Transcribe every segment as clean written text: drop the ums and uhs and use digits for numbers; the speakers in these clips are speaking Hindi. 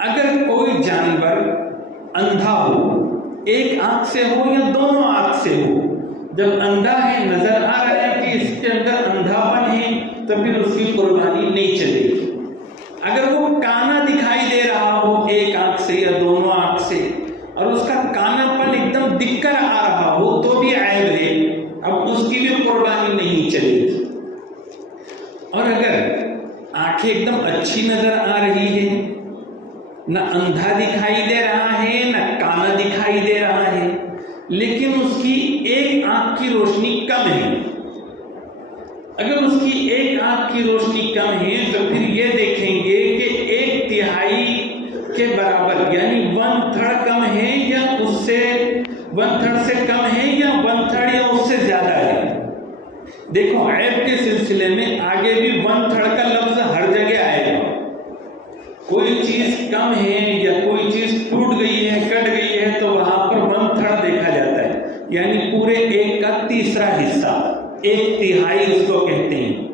अगर कोई जानवर अंधा हो, एक आंख से हो या दोनों आंख से हो, जब अंधा है, नजर आ रहा है कि इसके अंदर अंधापन है, तो फिर उसकी कुर्बानी नहीं चलेगी। अगर वो काना दिखाई दे रहा हो एक आंख से या दोनों आंख से, और उसका कानापन एकदम दिखकर आ रहा हो, तो भी ऐब है, अब उसकी भी कुर्बानी नहीं चलेगी। और अगर आंखें एकदम अच्छी नजर आ रही है, न अंधा दिखाई दे रहा है न काना दिखाई दे रहा है, लेकिन उसकी एक आंख की रोशनी कम है, अगर उसकी एक आंख की रोशनी कम है, तो फिर ये देखेंगे कि 1/3 के बराबर यानी 1/3 कम है या उससे 1/3 से कम है या 1/3 या उससे ज्यादा है। देखो ऐब के सिलसिले में आगे भी 1/3 का लफ्ज हर जगह आएगा। कोई चीज कम है या कोई चीज टूट गई है, कट गई है, तो वहां पर 1/3 देखा जाता है, यानी पूरे 1 का 1/3 हिस्सा, 1/3 उसको कहते हैं।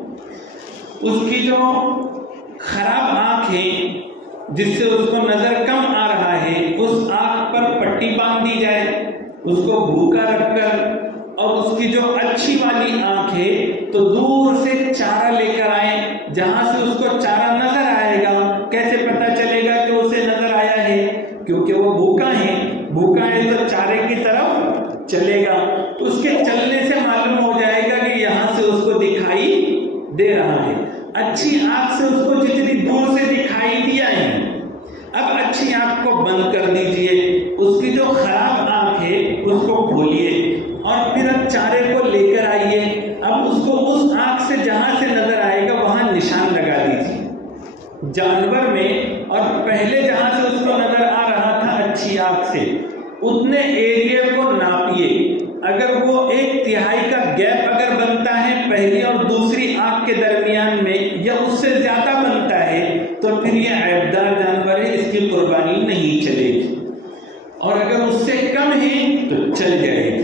उसकी जो खराब आंख है जिससे उसको नजर कम आ रहा है, उस आंख पर पट्टी बांध दी जाए, उसको भूखा रखकर, और उसकी जो अच्छी वाली आंख है तो दूर से चारा लेकर आए, जहां से उसको चारा नजर आएगा। कैसे पता चलेगा कि उसे नजर आया है? क्योंकि वो भूखा है, भूखा है तो चारे की तरफ चलेगा, तो उसके चलने से मालूम हो जाएगा कि यहां से उसको दिखाई दे रहा है। अच्छी आंख से उसको जितनी दूर से दिखाई दिया है, अब अच्छी आंख को बंद कर दीजिए, उसकी जो खराब आंख है उसको खोलिए और फिर अब चारे को लेकर आइए। अब उसको उस आंख से जहां से नजर आएगा वहां निशान लगा दीजिए जानवर में, और पहले जहां से उसको नजर आ रहा था अच्छी आंख से, उतने एरिया को नापिए। अगर वो 1/3 का गैप अगर बनता है पहली और दूसरी आंख के दरमियान में, या उससे ज्यादा बनता है, तो फिर ये ऐबदार जानवर है, इसकी कुर्बानी नहीं चलेगी। और अगर उससे कम है तो चल जाएगी।